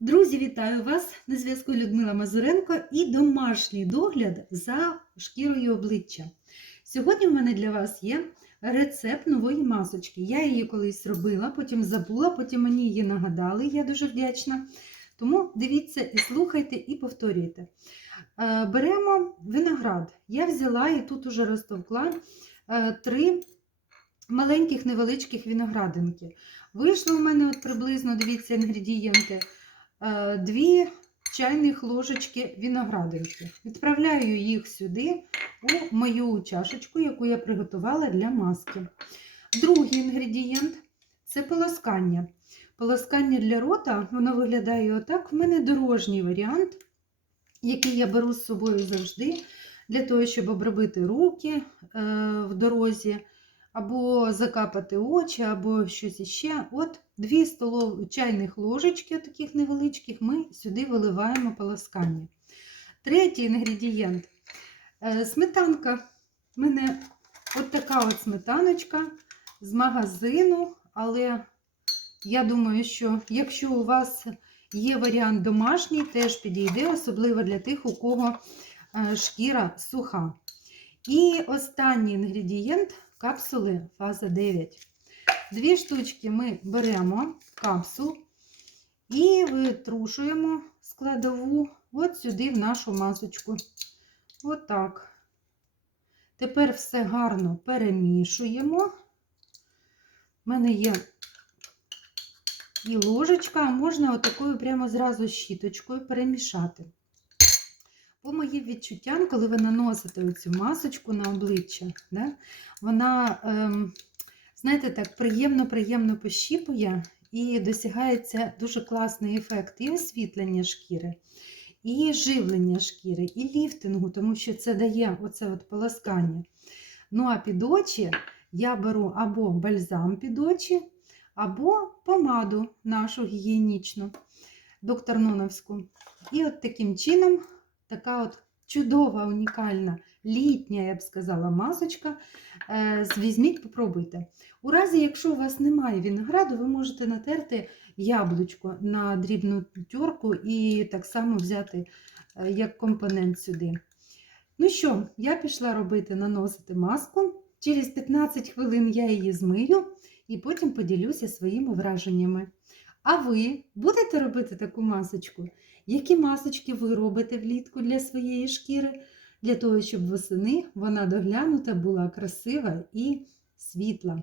Друзі, вітаю вас! На зв'язку Людмила Мазуренко і домашній догляд за шкірою обличчя. Сьогодні в мене для вас є рецепт нової масочки. Я її колись робила, потім забула, потім мені її нагадали. Я дуже вдячна. Тому дивіться і слухайте, і повторюйте. Е, Беремо виноград. Я взяла і тут уже розтовкла е, три маленьких невеличких виноградинки. Вийшло у мене от приблизно, дивіться, інгредієнти. Е, Дві чайних ложечки виноградинки. Відправляю їх сюди у мою чашечку, яку я приготувала для маски. Другий інгредієнт це полоскання. Полоскання для рота, воно виглядає отак. В мене дорожній варіант, який я беру з собою завжди, для того, щоб обробити руки е, в дорозі, або закапати очі, або щось іще. От дві столові чайних ложечки, таких невеличких, ми сюди виливаємо полоскання. Третій інгредієнт е, сметанка. У мене от така от сметаночка з магазину, але я думаю, що якщо у вас є варіант домашній, теж підійде, особливо для тих, у кого е, шкіра суха. І останній інгредієнт капсули фаза 9. Дві штучки ми беремо капсул і витрушуємо складову от сюди в нашу масочку. Отак. Тепер все гарно перемішуємо. У мене є і ложечка, а можна отакою прямо зразу щіточкою перемішати. По моїм відчуттям, коли ви наносите цю масочку на обличчя, да, вона, ем, знаєте, так приємно-приємно пощіпує і досягається дуже класний ефект і освітлення шкіри, і живлення шкіри, і ліфтингу, тому що це дає оце от полоскання. Ну, а під очі я беру або бальзам під очі, або помаду нашу гігієнічну, доктор Ноновську. І от таким чином така от чудова, унікальна, літня, я б сказала, масочка. Е, Візьміть, попробуйте. У разі, якщо у вас немає винограду, ви можете натерти яблучко на дрібну тюрку і так само взяти е, як компонент сюди. Ну що, я пішла робити, наносити маску. Через 15 хвилин я її змию і потім поділюся своїми враженнями. А ви будете робити таку масочку? Які масочки ви робите влітку для своєї шкіри, для того, щоб восени вона доглянута була красива і світла?